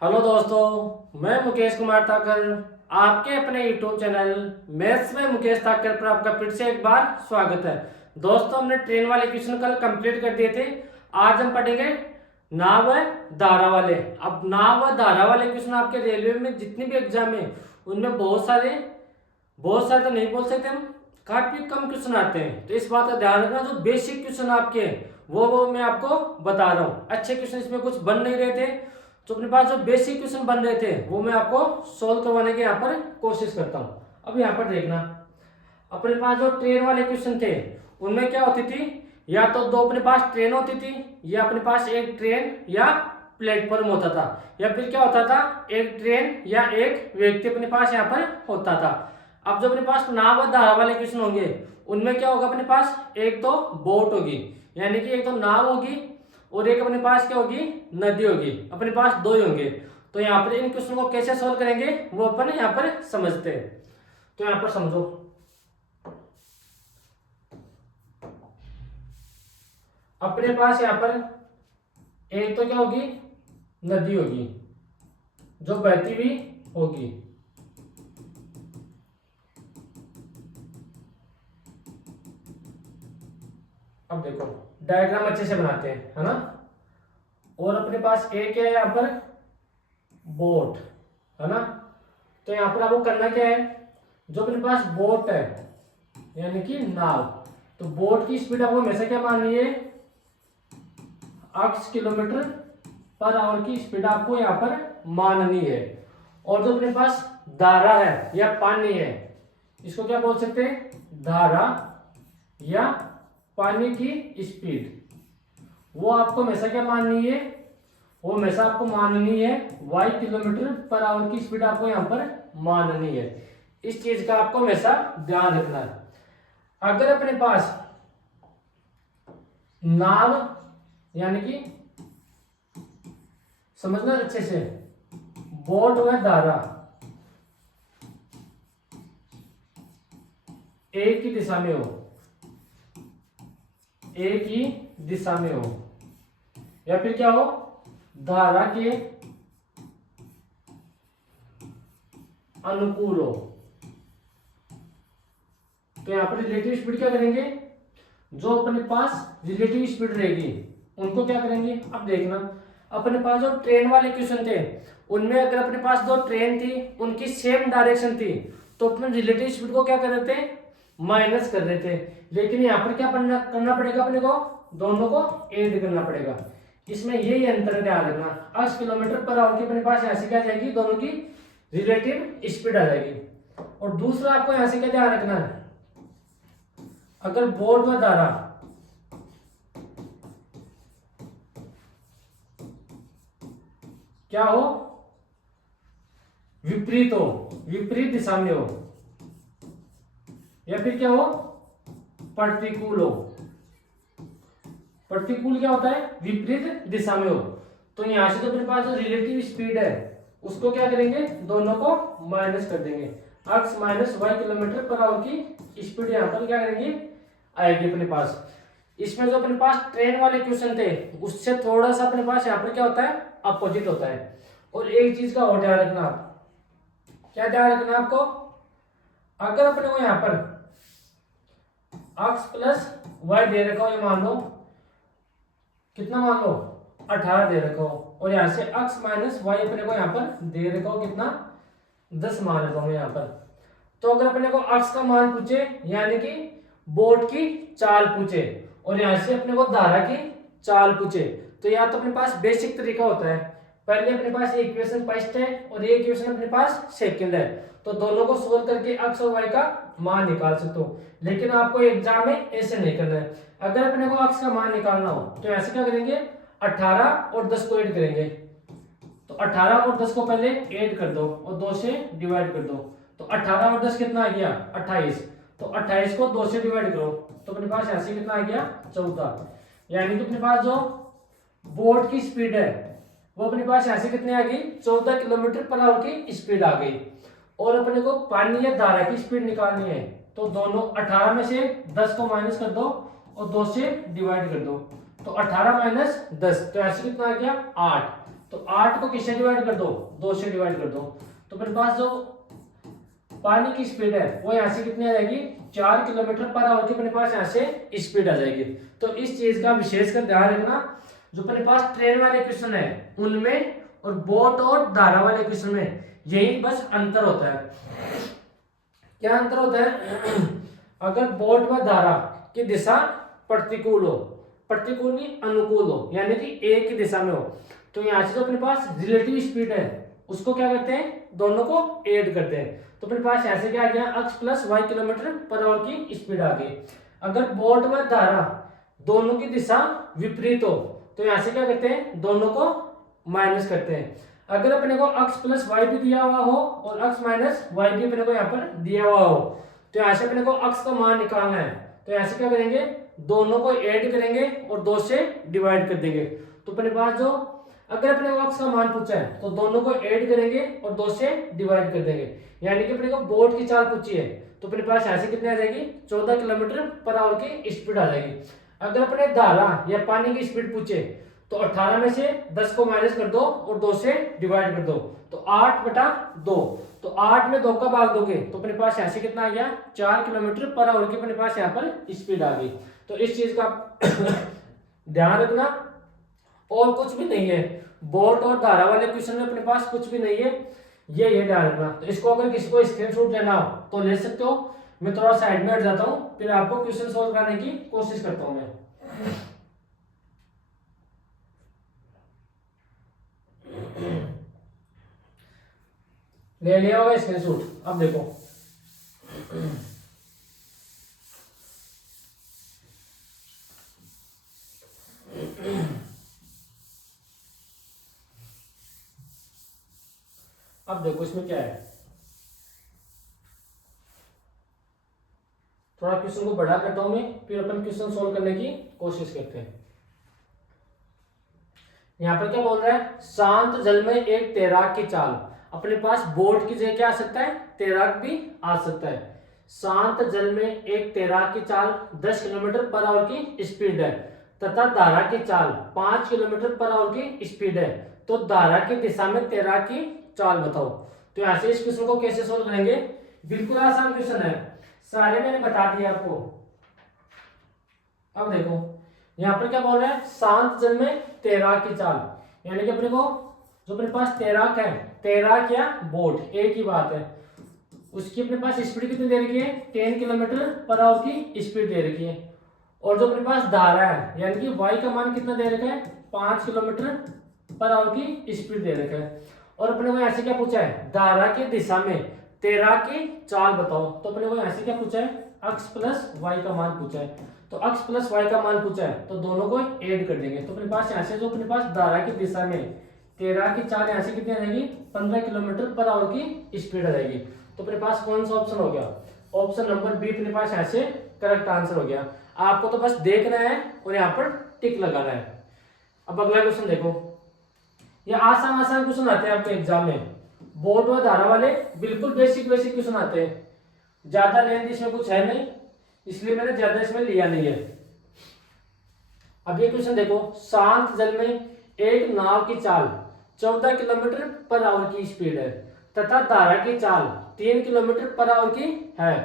Hello दोस्तों, मैं मुकेश कुमार ठाकर आपके अपने यूट्यूब चैनल मैथ्स में मुकेश ठाकर पर आपका फिर से एक बार स्वागत है। दोस्तों, हमने ट्रेन वाले क्वेश्चन कल कंप्लीट कर दिए थे। आज हम पढ़ेंगे नाव व धारा वाले। अब नाव व धारा वाले क्वेश्चन आपके रेलवे में जितने भी एग्जाम है उनमें बहुत सारे तो नहीं बोल सकते हम, काफी कम क्वेश्चन आते हैं। तो इस बात का ध्यान रखना, जो बेसिक क्वेश्चन आपके हैं वो मैं आपको बता रहा हूँ। अच्छे क्वेश्चन इसमें कुछ बन नहीं रहे थे, तो अपने पास जो बेसिक क्वेश्चन बन रहे थे वो मैं आपको सोल्व करवाने की यहाँ पर कोशिश करता हूँ। अब यहाँ पर देखना, अपने पास जो ट्रेन वाले क्वेश्चन थे उनमें क्या होती थी, या तो दो अपने पास ट्रेन होती थी, या अपने पास एक ट्रेन या प्लेटफॉर्म होता था, या फिर क्या होता था, एक ट्रेन या एक व्यक्ति अपने पास यहाँ पर होता था। अब जो अपने पास नाव और धारा वाले क्वेश्चन होंगे उनमें क्या होगा, अपने पास एक तो बोट होगी, यानी कि एक तो नाव होगी, और एक अपने पास क्या होगी, नदी होगी। अपने पास दो ही होंगे। तो यहाँ पर इन क्वेश्चन को कैसे सोल्व करेंगे वो अपन यहाँ पर समझते हैं। तो यहाँ पर समझो, अपने पास यहाँ पर एक तो क्या होगी, नदी होगी जो बहती हुई होगी। अब देखो, डायग्राम अच्छे से बनाते हैं, है ना। और अपने पास एक है यहाँ पर बोट, है ना। तो यहाँ पर आपको करना क्या है, जो अपने पास बोट है यानी कि नाव, तो बोट की स्पीड आपको हमेशा क्या माननी है, 8 किलोमीटर पर आवर की स्पीड आपको यहाँ पर माननी है। और जो अपने पास धारा है या पानी है, इसको क्या बोल सकते हैं, धारा या पानी की स्पीड, वो आपको हमेशा क्या माननी है, वो हमेशा आपको माननी है 22 किलोमीटर पर आवर की स्पीड आपको यहाँ पर माननी है। इस चीज का आपको हमेशा ध्यान रखना है। अगर अपने पास नाव यानी कि समझना अच्छे से, बोट व धारा एक ही दिशा में हो, एक ही दिशा में हो, या फिर क्या हो, धारा के अनुकूल हो, तो यहां पर रिलेटिव स्पीड क्या करेंगे, जो अपने पास रिलेटिव स्पीड रहेगी उनको क्या करेंगे। अब देखना, अपने पास जो ट्रेन वाले क्वेश्चन थे उनमें अगर अपने पास दो ट्रेन थी, उनकी सेम डायरेक्शन थी, तो अपने रिलेटिव स्पीड को क्या कर रहे थे, माइनस कर रहे थे। लेकिन यहाँ पर क्या करना पड़ेगा, अपने को दोनों को ऐड करना पड़ेगा। इसमें यही अंतर ध्यान रखना, 8 किलोमीटर पर आवर की अपने पास यहाँ से क्या जाएगी, दोनों की रिलेटिव स्पीड आ जाएगी। और दूसरा आपको यहाँ से क्या ध्यान रखना है, अगर बोट व धारा क्या हो, विपरीत हो, विपरीत दिशा में हो, या फिर क्या हो, प्रतिकूल हो। प्रतिकूल क्या होता है, विपरीत दिशा में हो। तो यहां से तो अपने पास जो रिलेटिव स्पीड है उसको क्या करेंगे, दोनों को माइनस कर देंगे। x minus y kilometre per hour की स्पीड यहाँ पर क्या करेंगे, आएगी अपने पास। इसमें जो अपने पास ट्रेन वाले क्वेश्चन थे उससे थोड़ा सा अपने पास यहाँ पर क्या होता है, अपोजिट होता है। और एक चीज का और ध्यान रखना, आप क्या ध्यान रखना आपको, अगर अपने को यहाँ पर x प्लस वाई दे रखा हो, ये मान लो कितना, मान लो 18 दे रखा हो, और यहाँ से x माइनस वाई अपने को यहाँ पर दे रखा हो कितना, 10 मान लेता हूं यहाँ पर। तो अगर अपने को x का मान पूछे यानी कि बोट की चाल पूछे, और यहाँ से अपने को धारा की चाल पूछे, तो या तो अपने पास बेसिक तरीका होता है, पहले अपने पास इक्वेशन फर्स्ट है और ये इक्वेशन अपने पास सेकंड है, तो दोनों को सोल्व करके x और y का मान निकाल सकते हो। लेकिन आपको एग्जाम में ऐसे नहीं करना है। अगर अपने को x का मान निकालना हो तो ऐसे क्या करेंगे, 18 और 10 को ऐड करेंगे। तो 18 और 10 को पहले ऐड कर दो और 2 से डिवाइड कर दो, तो 18 और 10 कितना आ गया, 28। तो 28 को 2 से डिवाइड करो तो अपने पास ऐसे कितना आ गया, 14। यानी कि अपने पास जो बोट की स्पीड है वो अपने पास ऐसे कितने आ गई, 14 किलोमीटर पर आवर की स्पीड आ गई। और अपने को पानी या धारा की स्पीड निकालनी है, तो दोनों 18 में से 10 को माइनस कर दो और 2 से डिवाइड कर दो, तो 18 माइनस 10, तो ऐसे कितना आ गया, 8। तो 8 को किससे डिवाइड कर दो, 2 से डिवाइड कर दो। तो अपने पास जो पानी की स्पीड है वो यहाँ से कितनी आ जाएगी, 4 किलोमीटर पर आवर की अपने पास यहाँ से स्पीड आ जाएगी। तो इस चीज का विशेषकर ध्यान रखना, जो अपने पास ट्रेन वाले क्वेश्चन है उनमें और बोट और धारा वाले क्वेश्चन में यही बस अंतर होता है। क्या अंतर होता है? अगर बोट व धारा की दिशा प्रतिकूल हो, प्रतिकूल नहीं अनुकूल हो, यानी कि एक ही दिशा में हो, तो यहाँ से जो अपने पास रिलेटिव स्पीड है उसको क्या करते हैं, दोनों को ऐड करते हैं। तो अपने पास ऐसे क्या आ गया, x plus y kilometre per hour की स्पीड आ गई। अगर बोट व धारा दोनों की दिशा विपरीत हो तो यहाँ से क्या करते हैं, दोनों को माइनस करते हैं। अगर अपने को x प्लस वाई भी दिया हुआ हो और x माइनस वाई भी अपने को यहाँ पर दिया हुआ हो, तो यहाँ से अपने को x का मान निकालना है। तो यहाँ से क्या करेंगे, दोनों को ऐड करेंगे और 2 से डिवाइड कर देंगे। तो अपने पास जो अगर अपने को x का मान पूछा है तो दोनों को ऐड करेंगे और 2 से डिवाइड कर देंगे। यानी कि अपने को बोट की चाल पूछी है तो अपने पास यहाँ से कितनी आ जाएगी, 14 किलोमीटर पर आवर की स्पीड आ जाएगी। अगर अपने धारा या पानी की स्पीड पूछे तो 18 में से 10 को माइनस कर दो और 2 से डिवाइड कर दो, तो 8/2। तो 8 में 2 का भाग दोगे तो अपने पास यहाँ से कितना आ गया, 4 किलोमीटर पर आवर की अपने पास यहाँ पर स्पीड आ गई। तो इस चीज का ध्यान रखना, और कुछ भी नहीं है। बोट और धारा वाले क्वेश्चन में अपने पास कुछ भी नहीं है, ये ध्यान रखना। तो इसको अगर किसी को स्क्रीनशॉट लेना हो तो ले सकते हो। मैं थोड़ा साइड में हट जाता हूँ, फिर आपको क्वेश्चन सोल्व करने की कोशिश करता हूँ मैं। ले लिया होगा स्क्रीनशॉट, अब देखो अब देखो इसमें क्या है, थोड़ा क्वेश्चन को बड़ा करता हूं मैं, फिर अपन क्वेश्चन सोल्व करने की कोशिश करते हैं। यहां पर क्या बोल रहा है, शांत जल में एक तैराक की चाल, अपने पास बोट की जगह क्या आ सकता है, तैराक भी आ सकता है। शांत जल में एक तैराक की चाल 10 किलोमीटर पर आवर की स्पीड है तथा धारा की चाल 5 किलोमीटर पर आवर की स्पीड है, तो धारा की दिशा में तैराक की चाल बताओ। तो यहां से इस क्वेश्चन को कैसे सोल्व करेंगे, बिल्कुल आसान क्वेश्चन है, सारे मैंने बता दिया आपको। अब देखो यहां पर क्या बोल रहा है, शांत जल में तैराक की चाल, यानी कि अपने को जो अपने पास तैराक है, तैराक या बोट एक ही बात है, उसकी अपने पास स्पीड कितनी दे रखी है, 10 किलोमीटर पर आवर की स्पीड दे रखी है। और जो अपने पास धारा है यानी कि वाई का मान कितना दे रखा है, 5 किलोमीटर पर आवर की स्पीड दे रखा है। और अपने को ऐसे क्या पूछा है, धारा की दिशा में तैराक की चाल बताओ। तो अपने को ऐसे क्या पूछा है, x प्लस वाई का मान पूछा है। तो x प्लस वाई का मान पूछा है तो दोनों को ऐड कर देंगे। तो अपने पास यहाँ से जो अपने पास धारा की दिशा में तैराक की चाल यहाँ से कितनी आ जाएगी, 15 किलोमीटर पर आवर की स्पीड आ जाएगी। तो अपने पास कौन सा ऑप्शन हो गया, ऑप्शन नंबर बी अपने पास यहाँ से करेक्ट आंसर हो गया। आपको तो बस देखना है और यहाँ पर टिक लगाना है। अब अगला क्वेश्चन देखो, ये आसान आसान क्वेश्चन आते हैं आपके एग्जाम में, बोर्ड व धारा वाले बिल्कुल बेसिक बेसिक क्वेश्चन आते हैं, ज्यादा लेंथ इसमें कुछ है नहीं, इसलिए मैंने ज्यादा इसमें लिया नहीं है। अब ये क्वेश्चन देखो, शांत जल में एक नाव की चाल 14 किलोमीटर पर आवर की स्पीड है तथा धारा की चाल 3 किलोमीटर पर आवर की है,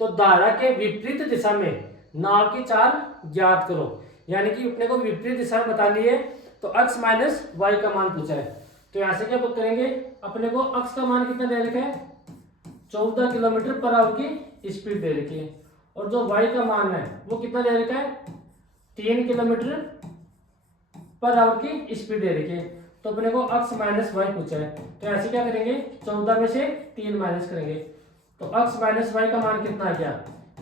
तो धारा के विपरीत दिशा में नाव की चाल ज्ञात करो। यानी कि अपने को विपरीत दिशा बतानी है, तो x माइनस वाई का मान पूछा है। तो यहां से क्या करेंगे, अपने को x का मान कितना दे रखा है, 14 किलोमीटर पर आवर की स्पीड दे रखी है, और जो y का मान है वो कितना दे रखा है, 3 किलोमीटर पर आवर की स्पीड दे रखी है। तो अपने को x माइनस वाई पूछा है, तो ऐसे क्या करेंगे, 14 में से 3 माइनस करेंगे, तो x माइनस वाई का मान कितना आ गया,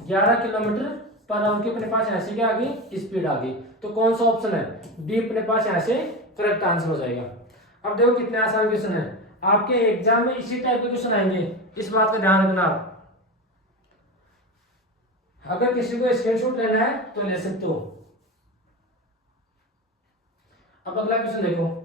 11 किलोमीटर पर आवर की अपने पास ऐसे क्या आ गई, स्पीड आ गई। तो कौन सा ऑप्शन है, डी अपने पास यहाँ से करेक्ट आंसर हो जाएगा। अब देखो कितने आसान क्वेश्चन है, आपके एग्जाम में इसी टाइप के क्वेश्चन आएंगे, इस बात का ध्यान रखना आप। अगर किसी को स्क्रीनशॉट लेना है तो ले सकते हो। अब अगला क्वेश्चन देखो,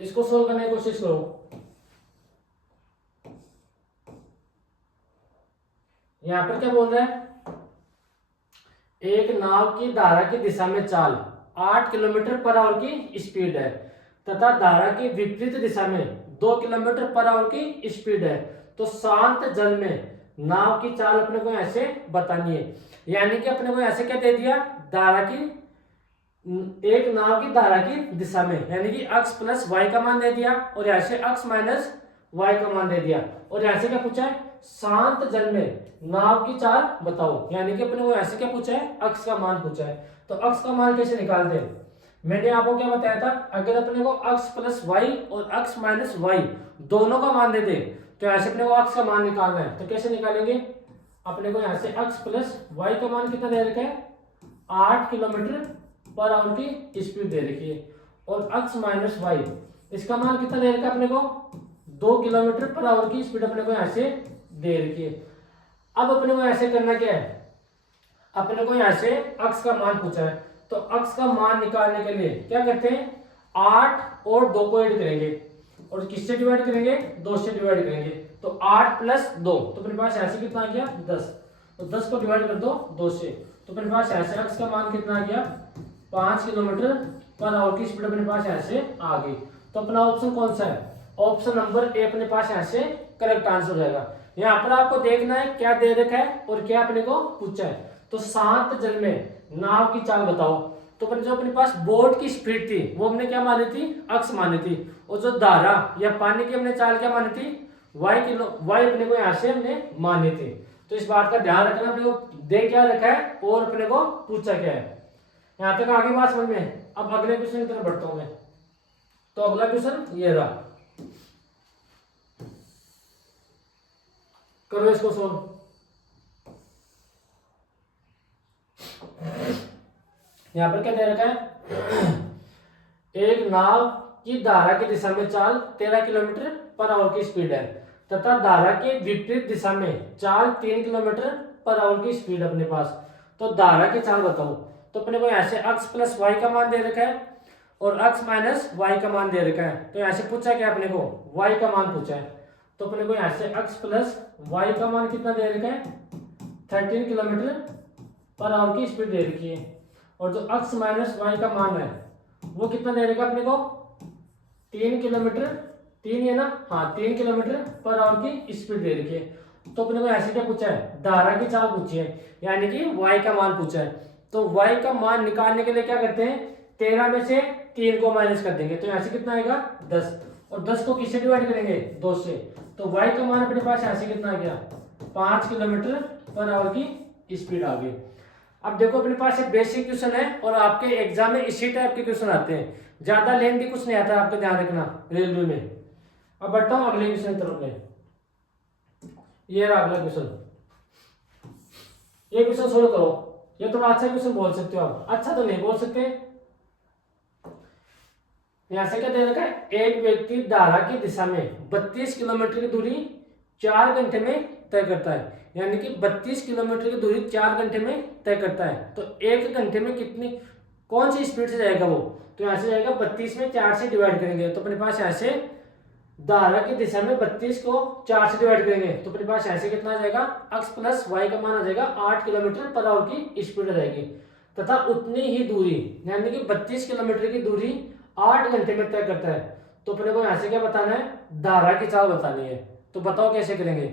इसको सोल्व करने की कोशिश करो। यहाँ पर क्या बोल रहा है, एक नाव की धारा की दिशा में चाल 8 किलोमीटर पर आवर की स्पीड है तथा धारा की विपरीत दिशा में 2 किलोमीटर पर आवर की स्पीड है, तो शांत जल में नाव की चाल अपने को ऐसे बतानी है। यानी कि अपने को ऐसे क्या दे दिया, धारा की, एक नाव की धारा की दिशा में, यानी कि x प्लस वाई का मान दे दिया और ऐसे x माइनस वाई का मान दे दिया, और ऐसे क्या पूछा है, शांत जल में नाव की चाल बताओ। यानी कि अपने को ऐसे क्या पूछा है, x का मान पूछा है। तो x का मान कैसे निकालते हैं, मैंने आपको क्या बताया था, अगर अपने को x प्लस वाई और x माइनस वाई दोनों का मान दे दे तो ऐसे अपने को x का मान निकालना है। तो कैसे निकालेंगे, अपने को यहाँ से x प्लस वाई का मान कितना दे रखा है, 8 किलोमीटर पर आवर की स्पीड दे रखी है, और x माइनस वाई इसका मान कितना दे रखा है अपने को, 2 किलोमीटर पर आवर की स्पीड अपने को यहाँ से दे रखी है। अब अपने को ऐसे करना क्या है, अपने को यहाँ से x का मान पूछा है, तो x का मान निकालने के लिए क्या करते हैं, 8 और 2 को ऐड करेंगे, और किससे डिवाइड करेंगे, 2 से डिवाइड करेंगे, तो 8 प्लस 2, तो अपने पास ऐसे कितना आ गया 10, तो 10 को डिवाइड कर दो 2 से, तो अपने पास ऐसे x का मान कितना आ गया, 5 किलोमीटर पर आवर की स्पीड अपने पास ऐसे आ गई। तो अपना ऑप्शन कौन सा है, ऑप्शन नंबर ए अपने पास ऐसे करेक्ट आंसर हो जाएगा। यहाँ पर आपको देखना है क्या दे रखा है और क्या अपने को पूछा है। तो शांत जल में नाव की चाल बताओ, तो अपने जो अपने पास बोट की स्पीड थी वो हमने क्या मानी थी, x मानी थी, और जो धारा या पानी की हमने चाल क्या मानी थी, y अपने को यहाँ से हमने मानी थी। तो इस बात का ध्यान रखना, अपने को दे क्या रखा है और अपने को पूछा क्या है। यहाँ तक आगे बात समझ में। अब अगले क्वेश्चन की तरफ बढ़ता हूं मैं। तो अगला क्वेश्चन ये रहा, करो इसको सोल्व। यहां पर क्या दे रखा है, एक नाव की धारा की दिशा में चाल 13 किलोमीटर पर आवर की स्पीड है तथा धारा के विपरीत दिशा में चाल 3 किलोमीटर पर आवर की स्पीड अपने पास। तो धारा की चाल बताओ, तो अपने को ऐसे x प्लस वाई का मान दे रखा है और x माइनस वाई का मान दे रखा है। तो ऐसे पूछा क्या अपने को, y का मान पूछा है, तो अपने को ऐसे x प्लस वाई का मान कितना दे रखा है, 13 किलोमीटर पर आवर की स्पीड दे रखी है, और जो x माइनस वाई का मान है वो कितना दे रखा अपने को, 3 किलोमीटर, 3 है ना, हाँ 3 किलोमीटर पर आवर की स्पीड दे रखी है। तो अपने को ऐसे क्या पूछा है, धारा की चाल पूछी है, यानी कि y का मान पूछा है। तो y का मान निकालने के लिए क्या करते हैं, 13 में से 3 को माइनस कर देंगे, तो यहाँ से कितना आएगा 10, और 10 को किससे डिवाइड करेंगे, 2 से, तो y का मान अपने पास यहाँ से कितना आ गया, 5 किलोमीटर पर आवर की स्पीड आ गई। अब देखो अपने पास एक बेसिक क्वेश्चन है और आपके एग्जाम में इसी टाइप के क्वेश्चन आते हैं, ज्यादा लेंथी कुछ नहीं आता, आपको ध्यान रखना रेलवे में। अब बढ़ता हूँ अगले क्वेश्चन की तरफ में। ये रहा अगला क्वेश्चन, ये क्वेश्चन सोल्व करो। ये थोड़ा अच्छा क्वेश्चन बोल सकते हो आप, अच्छा तो नहीं बोल सकते। यहां से क्या दे रखा है, एक व्यक्ति धारा की दिशा में 32 किलोमीटर की दूरी 4 घंटे में तय करता है, यानी कि 32 किलोमीटर की दूरी 4 घंटे में तय करता है, तो 1 घंटे में कितनी, कौन सी स्पीड से जाएगा वो, तो यहाँ से जाएगा 32 में 4 से डिवाइड करेंगे, तो अपने पास ऐसे धारा की दिशा में 32 को 4 से डिवाइड करेंगे, तो अपने पास ऐसे कितना आ जाएगा, x प्लस वाई का मान आ जाएगा 8 किलोमीटर पर आवर की स्पीड आ जाएगी, तथा उतनी ही दूरी यानी कि 32 किलोमीटर की दूरी 8 घंटे में तय करता है। तो अपने को यहाँ से क्या बताना है, धारा की चाल बतानी है। तो बताओ कैसे करेंगे,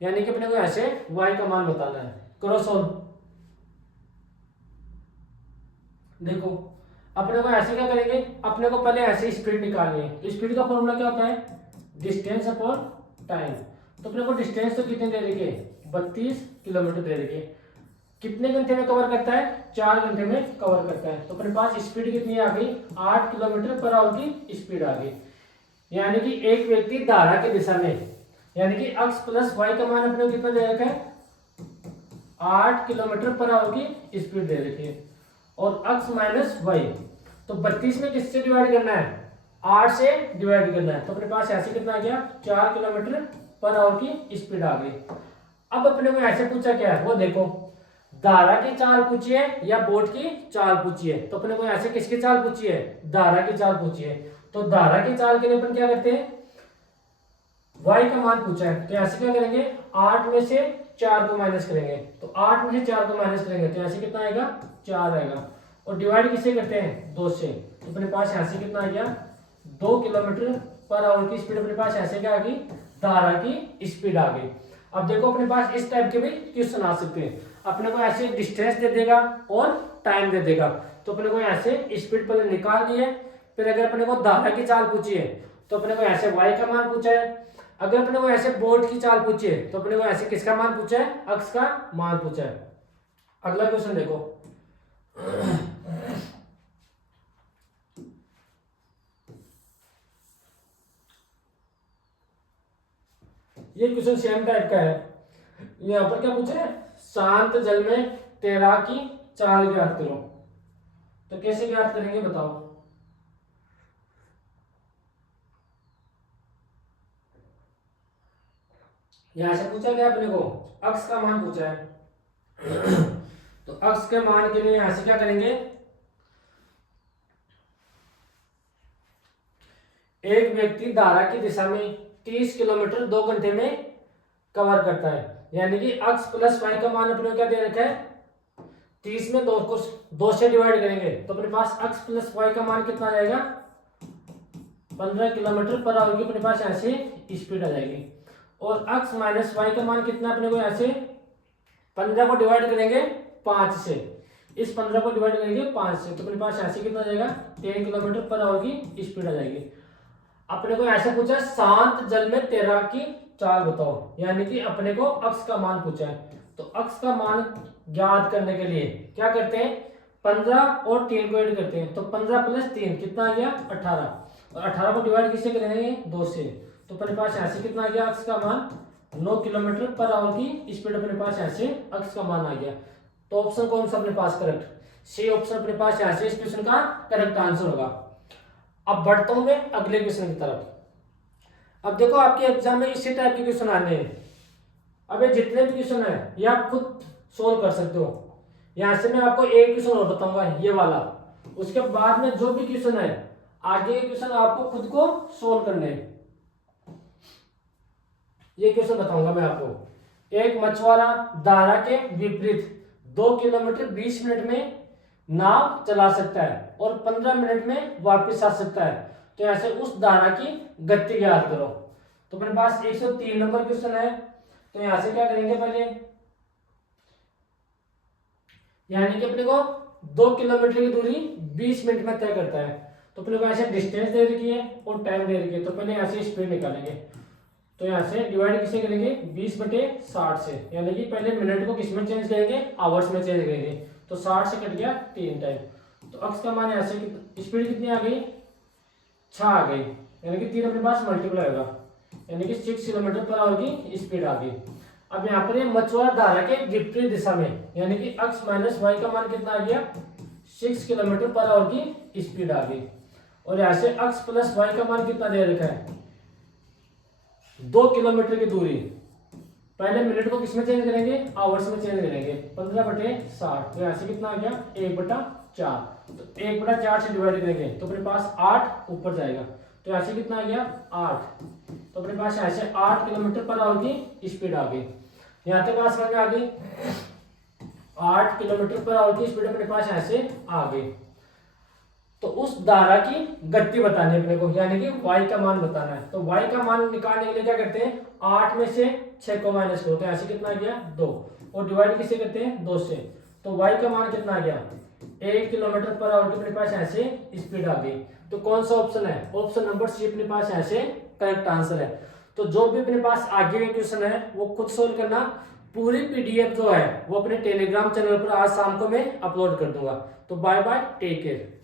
यानी कि अपने को ऐसे y का मान बताना है। करो सोल्व। देखो अपने को ऐसे क्या करेंगे, अपने को पहले ऐसे स्पीड निकालनी है। स्पीड का फॉर्मूला क्या होता है, डिस्टेंस अपॉन टाइम। तो अपने को डिस्टेंस तो कितने दे रखे, 32 किलोमीटर दे रखे, कितने घंटे में कवर करता है, 4 घंटे में कवर करता है। तो अपने पास स्पीड कितनी आ गई, 8 किलोमीटर पर आवर की स्पीड आ गई। यानी कि एक व्यक्ति धारा की दिशा में, यानी कि x प्लस वाई का मान अपने को कितना दे रखा है, 8 किलोमीटर पर आवर की स्पीड दे रखी है, और x माइनस वाई, तो 32 में किससे डिवाइड करना है, 8 से डिवाइड करना है। तो अपने पास ऐसे कितना आ गया, 4 किलोमीटर पर आवर की स्पीड आ गई। अब अपने को ऐसे पूछा क्या है, वो देखो धारा की चाल पूछी है या बोट की चाल पूछी है। तो अपने को ऐसे किसकी चाल पूछी है, धारा की चाल पूछी है। तो धारा की चाल के लिए अपन क्या करते हैं, y का मान पूछा है, तो ऐसे क्या करेंगे, 8 में से 4 को माइनस करेंगे तो 8 में से 4 को माइनस करेंगे तो यहाँ से कितना आएगा 4 आएगा। और डिवाइड किससे करते हैं 2 से, तो अपने पास यहाँ से कितना आ गया 2 किलोमीटर पर आवर की स्पीड अपने पास ऐसे क्या आ गई, धारा की स्पीड आ गई। अब देखो अपने पास इस टाइप के भी क्वेश्चन आ सकते हैं, अपने को ऐसे डिस्टेंस दे देगा और टाइम दे देगा, तो अपने को ऐसे स्पीड पहले निकाल ली है, फिर अगर अपने को धारा की चाल पूछी है तो अपने को ऐसे y का मान पूछा है, अगर अपने को ऐसे बोर्ड की चाल पूछी है तो अपने को ऐसे किसका मान पूछा है, अक्ष का मान पूछा है। अगला क्वेश्चन देखो, ये क्वेश्चन सेम टाइप का है। यहाँ पर क्या पूछा है, शांत जल में तैराकी चाल ज्ञात करो, तो कैसे ज्ञात करेंगे बताओ। यहां से पूछा गया अपने को अक्ष का मान पूछा है तो अक्ष के मान के लिए यहां से क्या करेंगे, एक व्यक्ति धारा की दिशा में 30 किलोमीटर 2 घंटे में कवर करता है, यानी कि अक्ष प्लस वाई का मान अपने को क्या दे रखा है 30 में 2 से डिवाइड करेंगे तो अपने पास अक्ष प्लस वाई का मान कितना आ जाएगा 15 किलोमीटर पर आवर की अपने पास यहाँ से स्पीड आ जाएगी। और अक्ष माइनस वाई का मान कितना अपने को यहाँ से 15 को डिवाइड करेंगे 5 से, इस 15 को डिवाइड करेंगे 5 से तो अपने पास यहाँ से कितना आ जाएगा 10 किलोमीटर पर आवर की स्पीड आ जाएगी। अपने को ऐसे पूछा शांत जल में तैराकी चाल बताओ, यानी कि अपने को अक्ष का मान पूछा है, तो अक्ष का मान ज्ञात करने के लिए क्या करते हैं 15 और 3 को ऐड करते हैं, तो 15 प्लस 3 कितना आ गया 18, और 18 को डिवाइड किससे करेंगे 2 से, तो अपने पास यहाँ से कितना आ गया अक्ष का मान 9 किलोमीटर पर आवर की स्पीड अपने पास यहाँ से अक्ष का मान आ गया। तो ऑप्शन कौन सा अपने पास करेक्ट, सी ऑप्शन अपने पास यहाँ से इस क्वेश्चन का करेक्ट आंसर होगा। अब बढ़ता हूं मैं अगले क्वेश्चन की तरफ। अब देखो आपके एग्जाम में इसी टाइप के क्वेश्चन आने हैं, अब ये जितने भी क्वेश्चन है ये आप खुद सोल्व कर सकते हो। यहां से मैं आपको एक क्वेश्चन और बताऊंगा ये वाला, उसके बाद में जो भी क्वेश्चन है आगे के क्वेश्चन आपको खुद को सोल्व करने हैं। ये क्वेश्चन बताऊंगा मैं आपको, एक मछुआरा धारा के विपरीत 2 किलोमीटर 20 मिनट में नाव चला सकता है और 15 मिनट में वापस आ सकता है, तो ऐसे उस धारा की गति ज्ञात करो। तो अपने पास 103 नंबर क्वेश्चन है, तो यहां से क्या करेंगे पहले, यानी कि अपने को 2 किलोमीटर की दूरी 20 मिनट में तय करता है, तो अपने को ऐसे डिस्टेंस दे रखी है और टाइम दे रखी है, तो पहले यहाँ से स्पीड निकालेंगे, तो यहाँ से डिवाइड किससे करेंगे 20/60 से, यानी कि पहले मिनट को किस में चेंज करेंगे आवर्स में चेंज करेंगे, तो 60 से कट गया 3 टाइम, तो अक्ष का मान यहाँ से स्पीड कितनी आ गई 6 आ गई, यानी कि 3 अपने पास मल्टीप्लाई होगा, यानी कि 6 किलोमीटर पर आवर की स्पीड आ गई। अब यहाँ पर मछुआरा धारा के विपरीत दिशा में, यानी कि अक्ष माइनस वाई का मान कितना आ गया 6 किलोमीटर पर आवर की स्पीड आ गई, और यहाँ से अक्ष प्लस वाई का मान कितना दे रखा है 2 किलोमीटर की दूरी, पहले मिनट को किसमें चेंज करेंगे आवर्स में चेंज करेंगे 15/60, तो यहाँ से कितना आ गया 1/4, तो 1/4 से डिवाइड करेंगे तो अपने पास 8 ऊपर जाएगा, तो यहाँ से कितना आ गया 8, तो अपने पास यहाँ से 8 किलोमीटर पर आवर की स्पीड आ गई। यहाँ तक बात समझ में आ गई, 8 किलोमीटर पर आवर की स्पीड अपने पास यहाँ से आ गई। तो उस धारा की गति बतानी है अपने को, यानी कि y का मान बताना है, तो y का मान निकालने के लिए क्या करते हैं 8 में से 6 को माइनस करो, तो यहाँ से कितना आ गया 2, और डिवाइड किससे करते हैं 2 से, तो y का मान कितना आ गया 1 किलोमीटर पर आवर की अपने पास यहाँ से स्पीड आ गई। तो कौन सा ऑप्शन है, ऑप्शन नंबर सी अपने पास यहाँ से करेक्ट आंसर है। तो जो भी अपने पास आगे के क्वेश्चन है वो खुद सोल्व करना, पूरी पीडीएफ जो है वो अपने टेलीग्राम चैनल पर आज शाम को मैं अपलोड कर दूंगा। तो बाय बाय, टेक केयर।